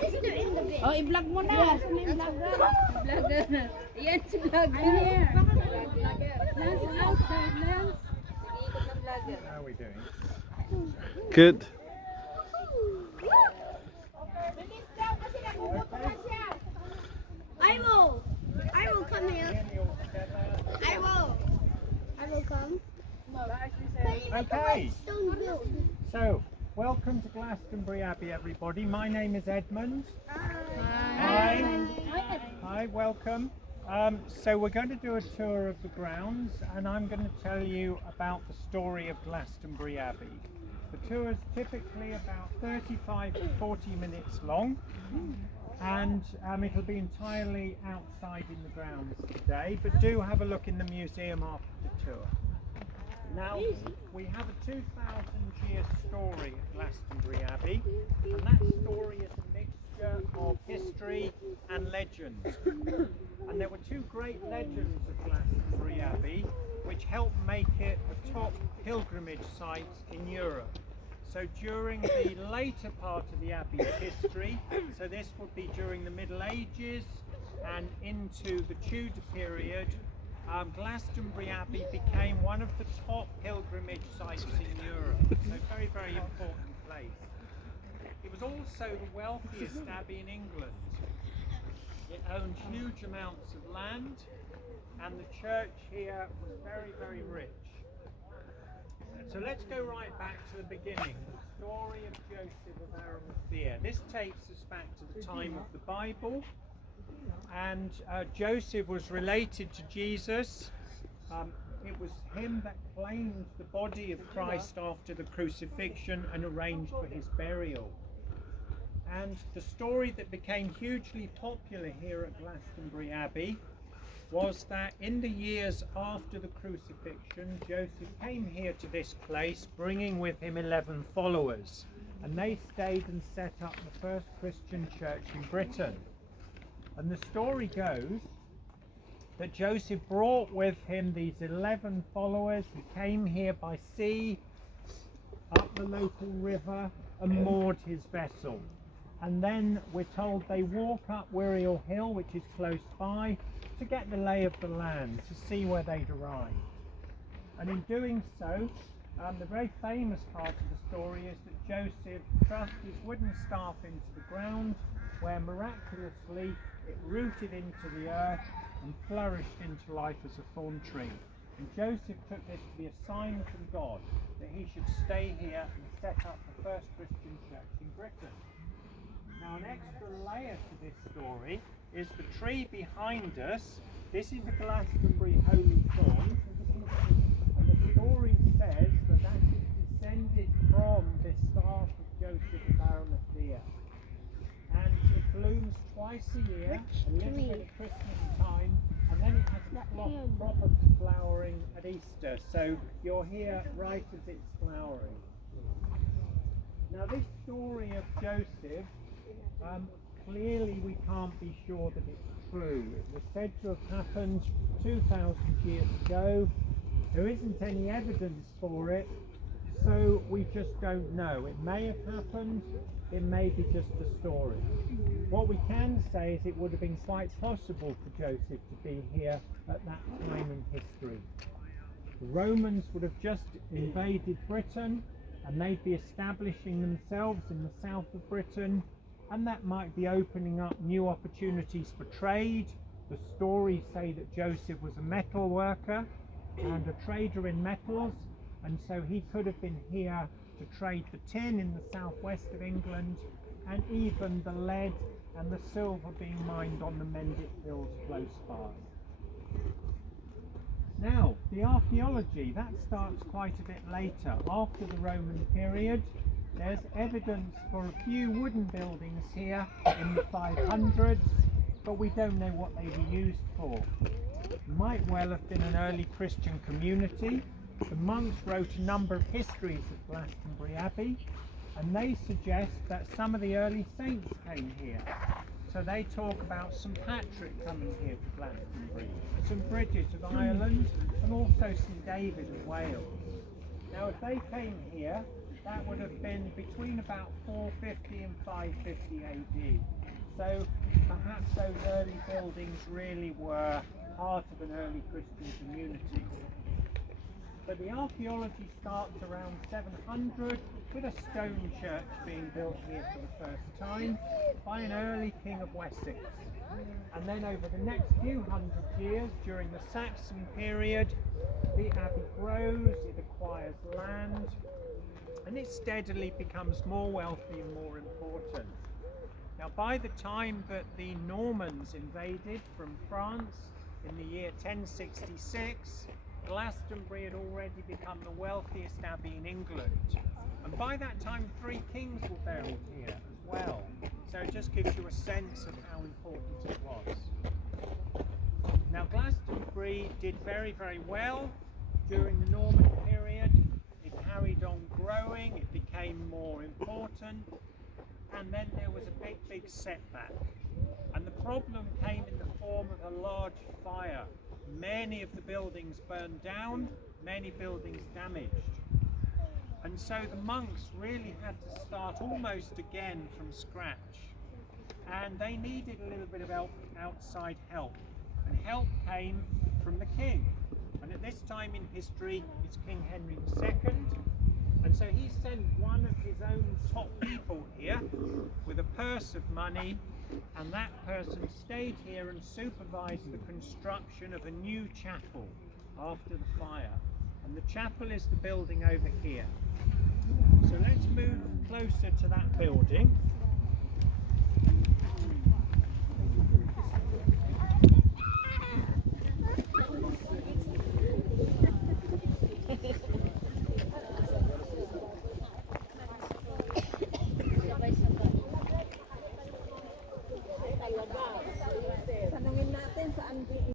sister in the bed. Oh, i-vlog mo na. Saan yung vlogger? Vlogger. Yan si vlogger. Lance, outside, Lance. Iikot ng vlogger. How are we doing? Good. I will come here. I will come. Okay. Stone building. So, welcome to Glastonbury Abbey, everybody. My name is Edmund. Hi. Hi, welcome. So we're going to do a tour of the grounds, and I'm going to tell you about the story of Glastonbury Abbey. The tour is typically about 35 to 40 minutes long, and it'll be entirely outside in the grounds today, but do have a look in the museum after the tour. Now, we have a 2,000-year story at Glastonbury Abbey, and that story is a mixture of history and legend. And there were two great legends of Glastonbury Abbey which helped make it a top pilgrimage site in Europe. So during the later part of the Abbey's history, so this would be during the Middle Ages and into the Tudor period, Glastonbury Abbey became one of the top pilgrimage sites in Europe, so very, very important place. It was also the wealthiest abbey in England. It owned huge amounts of land, and the church here was very, very rich. So let's go right back to the beginning, the story of Joseph of Arimathea. This takes us back to the time of the Bible, and Joseph was related to Jesus. It was him that claimed the body of Christ after the crucifixion and arranged for his burial. And the story that became hugely popular here at Glastonbury Abbey was that in the years after the crucifixion, Joseph came here to this place bringing with him 11 followers, and they stayed and set up the first Christian church in Britain. And the story goes that Joseph brought with him these 11 followers. He came here by sea, up the local river, and moored his vessel. And then we're told they walk up Wiriel Hill, which is close by, to get the lay of the land, to see where they'd arrived. And in doing so, the very famous part of the story is that Joseph thrust his wooden staff into the ground, where miraculously it rooted into the earth and flourished into life as a thorn tree. And Joseph took this to be a sign from God that he should stay here and set up the first Christian church in Britain. Now, an extra layer to this story is the tree behind us. This is the Glastonbury Holy Thorn, and the story says that that is descended from the staff of Joseph of Arimathea. And it blooms twice a year, a little bit at Christmas time, and then it has a proper flowering at Easter. So you're here right as it's flowering. Now, this story of Joseph, clearly we can't be sure that it's true. It was said to have happened 2,000 years ago. There isn't any evidence for it, so we just don't know. It may have happened, it may be just a story. What we can say is it would have been quite possible for Joseph to be here at that time in history. The Romans would have just invaded Britain, and they'd be establishing themselves in the south of Britain, and that might be opening up new opportunities for trade. The stories say that Joseph was a metal worker and a trader in metals, and so he could have been here to trade the tin in the southwest of England, and even the lead and the silver being mined on the Mendip Hills close by. Now, the archaeology, that starts quite a bit later. After the Roman period, there's evidence for a few wooden buildings here in the 500s, but we don't know what they were used for. It might well have been an early Christian community. The monks wrote a number of histories of Glastonbury Abbey, and they suggest that some of the early saints came here. So they talk about St Patrick coming here to Glastonbury, St Bridget of Ireland, and also St David of Wales. Now, if they came here, that would have been between about 450 and 550 AD. So perhaps those early buildings really were part of an early Christian community. But the archaeology starts around 700 with a stone church being built here for the first time by an early king of Wessex. And then over the next few hundred years during the Saxon period, the abbey grows, it acquires land, and it steadily becomes more wealthy and more important. Now by the time that the Normans invaded from France in the year 1066, Glastonbury had already become the wealthiest abbey in England. And by that time 3 kings were buried here as well. So it just gives you a sense of how important it was. Now Glastonbury did very, very well during the Norman period. It carried on growing, it became more important, and then there was a big setback. And the problem came in the form of a large fire. Many of the buildings burned down, many buildings damaged. And so the monks really had to start almost again from scratch. And they needed a little bit of outside help. And help came from the king. And at this time in history, it's King Henry II. And so he sent one of his own top people here with a purse of money, and that person stayed here and supervised the construction of a new chapel after the fire. And the chapel is the building over here. So let's move closer to that building.